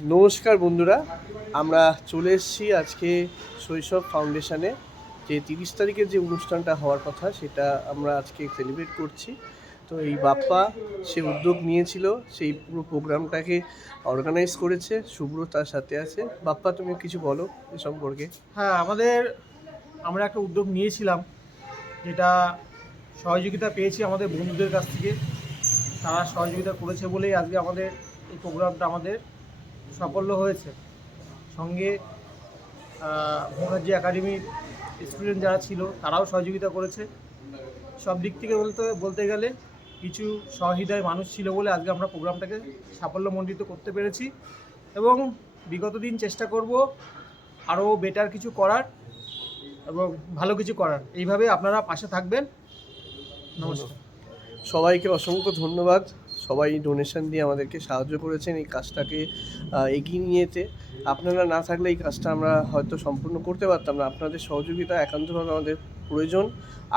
নমস্কার বন্ধুরা, আমরা চলে এসেছি আজকে শৈশব ফাউন্ডেশনে। যে 30 তারিখের যে অনুষ্ঠানটা হওয়ার কথা সেটা আমরা আজকে সেলিব্রেট করছি। তো এই বাপ্পা সে উদ্যোগ নিয়েছিল, সেই পুরো প্রোগ্রামটাকে অর্গানাইজ করেছে। শুভ্র তার সাথে আছে। বাপ্পা, তুমি কিছু বলো এ সম্পর্কে। হ্যাঁ, আমরা একটা উদ্যোগ নিয়েছিলাম, যেটা সহযোগিতা পেয়েছি আমাদের বন্ধুদের কাছ থেকে। তারা সহযোগিতা করেছে বলেই আজকে আমাদের এই প্রোগ্রামটা আমাদের সাফল্য হয়েছে। সঙ্গে মুখার্জি একাডেমির স্টুডেন্ট যারা ছিল তারাও সহযোগিতা করেছে। সব দিক থেকে বলতে গেলে কিছু সহৃদয় মানুষ ছিল বলে আজকে আমরা প্রোগ্রামটাকে সাফল্যমণ্ডিত করতে পেরেছি, এবং বিগত দিন চেষ্টা করব আরও বেটার কিছু করার এবং ভালো কিছু করার। এইভাবে আপনারা পাশে থাকবেন। নমস্কার। সবাইকে অসংখ্য ধন্যবাদ। সবাই ডোনেশন দিয়ে আমাদেরকে সাহায্য করেছেন এই কাজটাকে এগিয়ে নিয়ে যেতে। আপনারা না থাকলে এই কাজটা আমরা হয়তো সম্পূর্ণ করতে পারতাম না। আপনাদের সহযোগিতা একান্তভাবে আমাদের প্রয়োজন।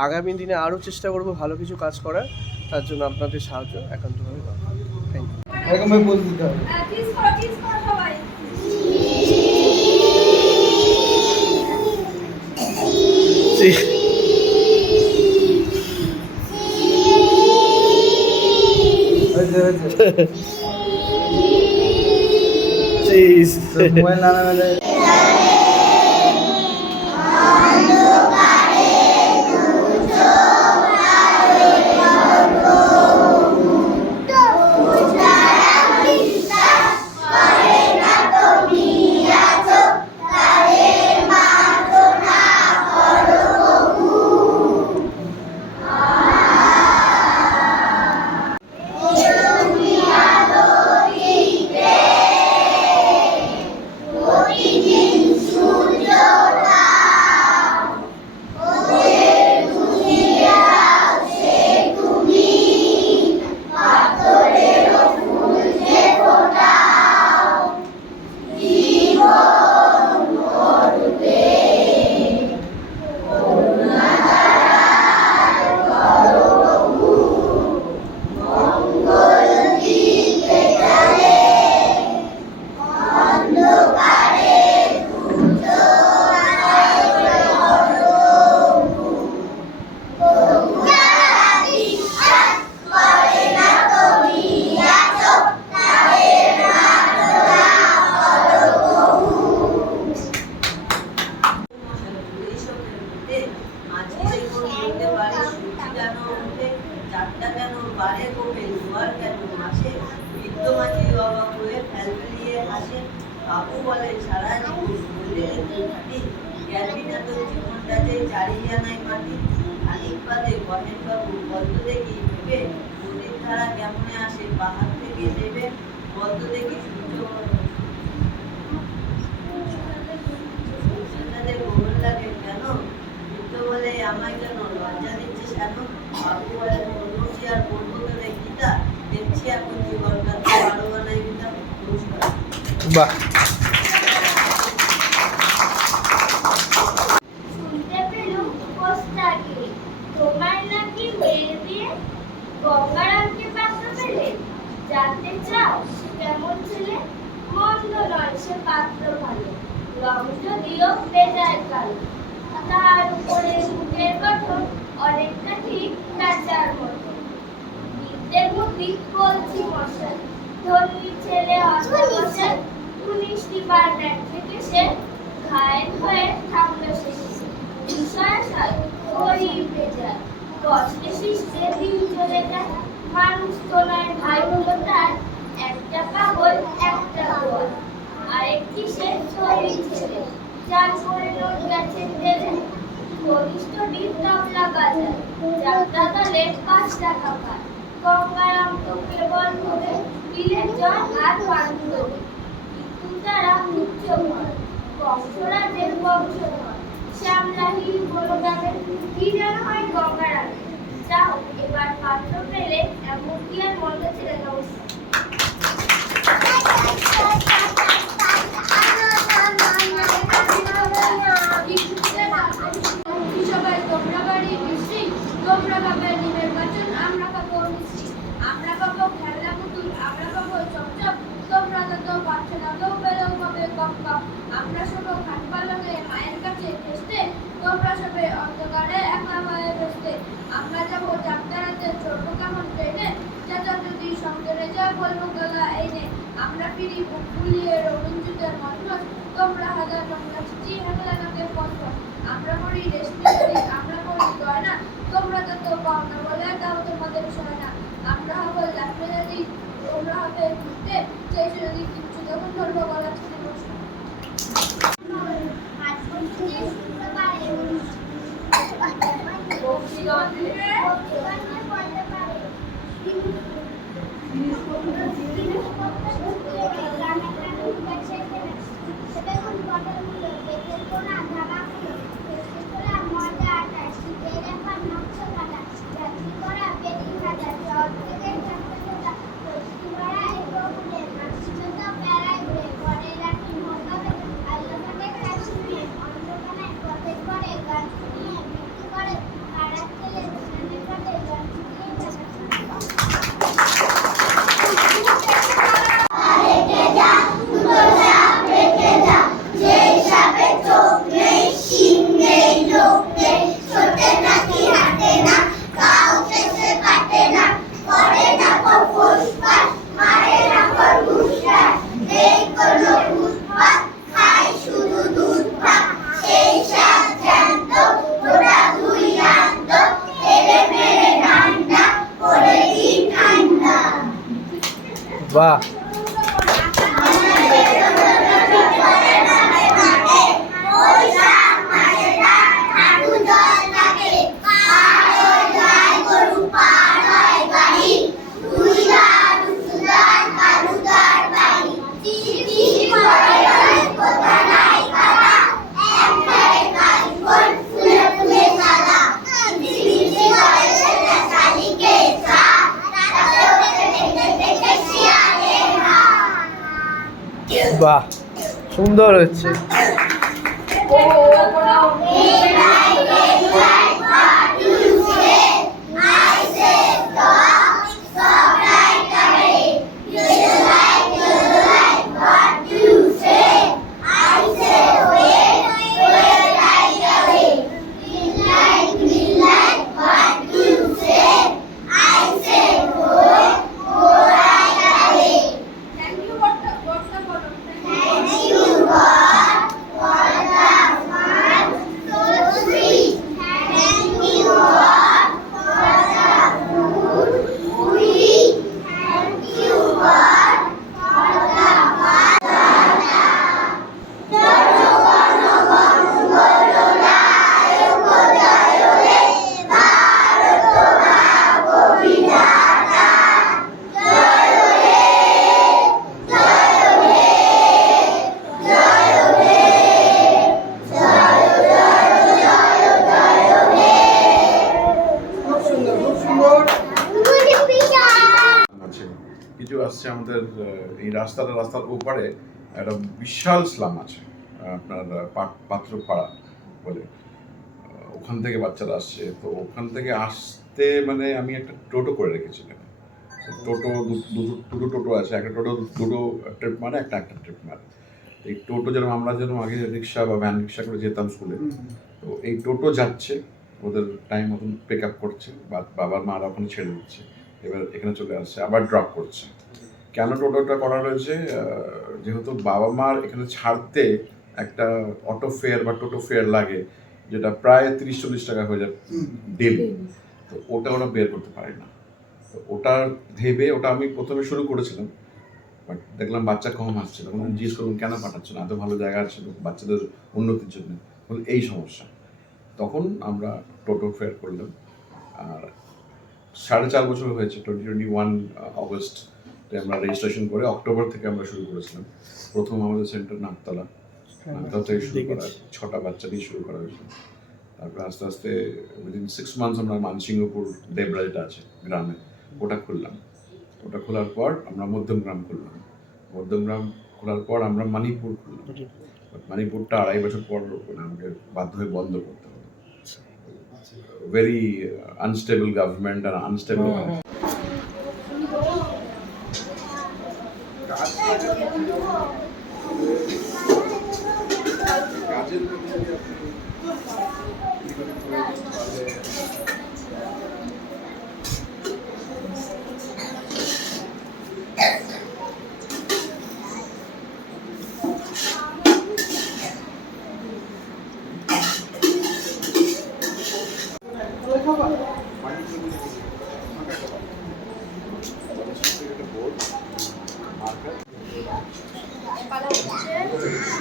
আগামী দিনে আরও চেষ্টা করব ভালো কিছু কাজ করার। তার জন্য আপনাদের সাহায্য একান্তভাবে দরকার। Thank you. মোবাইল না মেলে বাবু বলে সারা জীবন জ্ঞানী না তো জীবনটা যে চারিয়া নাই মাটি। খানিক বাদে কহেন বাবু বলতো দেখি ভেবে নদীর ধারা কেমনে আসে পাহাড় থেকে নেবে বলতো দেখি সূর্য গোবর লাগে কেন? বৃদ্ধ বলে আমায় কেন লজ্জা দিচ্ছিস কেন? বাবু বলে পড়বছি আর পড়বো তোর গীতা, দেখছি এখন জীবন কাছে ভালো বানাই গীতা। নমস্কার। বাহ। শুনতে পেলুম পোস্টারে তোমার নাকি মেয়ে দিয়ে গঙ্গারামকে পাত্র পেলে। জানতে চাও সে কেমন ছেলে? মন্দ নয় সে পাত্র ভালো, রং যদিও বেজায় কালো। তার উপরে মুখের গঠন অনেকটা ঠিক কাঁচার মতো। বিদ্যের বুদ্ধি বলছি মশাই, ধনী ছেলে হস্তে বসে 19টি বার ব্যাগ থেকে সে ঘায়েল হয়ে থাকলো শেষে। বিষয়াশয় গরিব বেজায়, কষ্টে শিষ্টে দিন চলে যায়। মানুষ তো নয় ভাই হলো তার, একটা পাগল একটা গোয়াল। আরেকটি সে চোরই ছেলে, যার করে নোট গেছে ঢেলে। ঘনিষ্ঠটি তবলা বাজায়, যাত্রা দলে 5 টাকা পায়। গঙ্গারাম তো কেবল ধরে বিলের জল আর পান করে। কিন্তু তারা উচ্চ ভয়, বংশরাজের বংশধর। শ্যামলাহি বলো গ্রামে কি যেন হয় গঙ্গারামে। যা হোক, এবার পাত্র পেলে এমন কি আর মন্দ ছেলে। নমস্কার। সবাই তোমরা বাড়ি মিষ্টি, তোমরা পাবে নির্বাচন, আমরা পাবো মিষ্টি। আমরা পাবো খেলনা পুতুল, আমরা পাবো চমচম, তোমরা তো পাচ্ছ না। আমরা সবাই খাটবার লাগে মায়ের কাছে ভেসতে, তোমরা সবে অন্ধকারে একা হয়ে ভেসতে। আমরা যাবো যাত্রাতে চড়বো কেমন ট্রেনে, চাচা যদি সঙ্গে যায় বলবো গলা এনে। আমরা ফিরি বুক ফুলিয়ে রঙিন জুতের মঞ্চস, তোমরা হাজার নোংরা চিঠি হাজার নাকে পত্র। আমরা করি রেশমি শাড়ি, আমরা করি গয়না, তোমরা তত পাও না বলে তাও তোমাদের সয় না। আমরা হবো লাফেরারি, তোমরা হবে ঘুরতে, সেই যদি কিচ্ছু তখন ধরবো গলা ছেড়ে বসবো। বাহ, বাহ, সুন্দর হচ্ছে। কিছু আসছে আমাদের এই রাস্তার ওপারে একটা বিশাল স্লাম আছে, আপনার পাত্রপাড়া বলে, ওখান থেকে বাচ্চারা আসছে। তো ওখান থেকে আসতে মানে আমি একটা টোটো করে রেখেছিলাম। টোটো দুটো টোটো আছে, একটা টোটো দুটো ট্রিপ মানে একটা ট্রিপ মানে। এই টোটো যেরকম আমরা আগে রিক্সা বা ভ্যান রিক্সা করে যেতাম স্কুলে, তো এই টোটো যাচ্ছে, ওদের টাইম মতন পিক আপ করছে, বাবার মারা ওখানে ছেড়ে দিচ্ছে, এবার এখানে চলে আসছে, আবার ড্রপ করছে। কেন টোটোটা করা রয়েছে? যেহেতু বাবা মার এখানে ছাড়তে একটা অটো ফেয়ার বা টোটো ফেয়ার লাগে, যেটা প্রায় 30-40 টাকা হয়ে যায় ডেলি। তো ওটা ওরা বের করতে পারে না। তো ওটা ভেবে ওটা আমি প্রথমে শুরু করেছিলাম, বাট দেখলাম বাচ্চা কম আসছে। তখন আমি জিজ্ঞেস করলাম কেন পাঠাচ্ছ না, এত ভালো জায়গা আছে বাচ্চাদের উন্নতির জন্য। বলে এই সমস্যা। তখন আমরা টোটো ফেয়ার করলাম। আর 4.5 বছর হয়েছে, 2021 অগস্ট আমরা রেজিস্ট্রেশন করে অক্টোবর থেকে আমরা শুরু করেছিলাম। প্রথম আমাদের সেন্টার নাকতলা থেকে শুরু করা, 6টা বাচ্চা দিয়ে শুরু করা হয়েছিল। তারপরে আস্তে আস্তে উইদিন 6 মান্থস আমরা মানসিংহপুর দেবরা যেটা আছে গ্রামে, ওটা খুললাম। ওটা খোলার পর আমরা মধ্যমগ্রাম খুললাম। মধ্যমগ্রাম খোলার পর আমরা মানিপুর খুললাম। মানিপুরটা 2.5 বছর পর আমাকে বাধ্য হয়ে বন্ধ করতে হবে। ভেরি আনস্টেবল গভর্নমেন্ট আর আনস্টেবল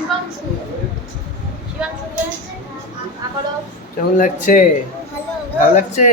শিবাংশু শিবাংশুকে আবারও কেমন লাগছে? ভালো লাগছে?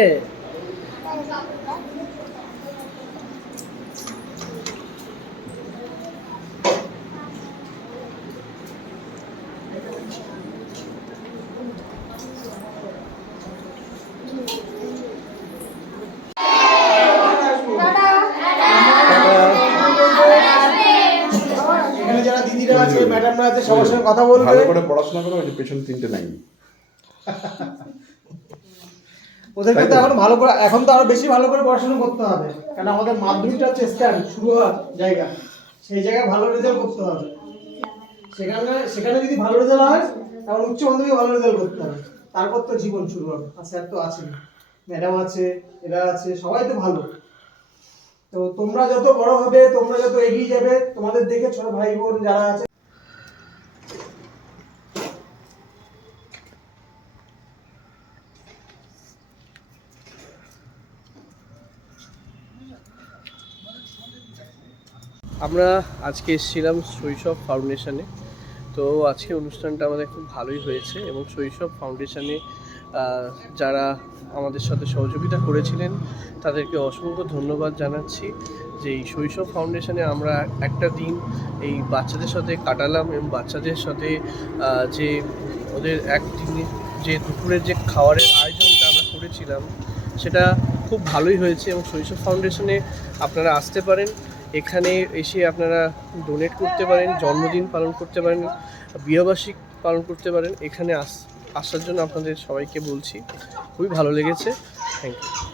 এখানে যারা দিদিরা আছে, ম্যাডামরা আছে, সবার সঙ্গে কথা বলবে। ভালো করে পড়াশোনা করো, ওই যে পেছন তিনটে নাই। ওদেরকে তো এখন ভালো করে, এখন তো আরো বেশি ভালো করে পড়াশোনা করতে হবে, কারণ আমাদের মাধ্যমিকটা হচ্ছে স্ট্যান্ড শুরু হওয়ার জায়গা, সেই জায়গায় ভালো রেজাল্ট করতে হবে। সেখানে যদি ভালো রেজাল্ট হয় তখন উচ্চ মাধ্যমিকে ভালো রেজাল্ট করতে হবে, তারপর তো জীবন শুরু হবে। আর স্যার তো আছেন, ম্যাডাম আছে, এরা আছে, সবাই তো ভালো। তো তোমরা যত বড় হবে, তোমরা যত এগিয়ে যাবে, তোমাদের দেখে ছোট ভাই বোন যারা আছে আমরা আজকে এসেছিলাম শৈশব ফাউন্ডেশনে। তো আজকে অনুষ্ঠানটা আমাদের খুব ভালোই হয়েছে এবং শৈশব ফাউন্ডেশনে যারা আমাদের সাথে সহযোগিতা করেছিলেন তাদেরকে অসংখ্য ধন্যবাদ জানাচ্ছি। যে এই শৈশব ফাউন্ডেশনে আমরা একটা দিন এই বাচ্চাদের সাথে কাটালাম এবং বাচ্চাদের সাথে যে ওদের একদিনের যে দুপুরের যে খাবারের আয়োজনটা আমরা করেছিলাম সেটা খুব ভালোই হয়েছে। এবং শৈশব ফাউন্ডেশনে আপনারা আসতে পারেন, এখানে এসে আপনারা ডোনেট করতে পারেন, জন্মদিন পালন করতে পারেন, বিবাহবার্ষিক পালন করতে পারেন। এখানে আসার জন্য আপনাদের সবাইকে বলছি, খুবই ভালো লেগেছে। Thank you.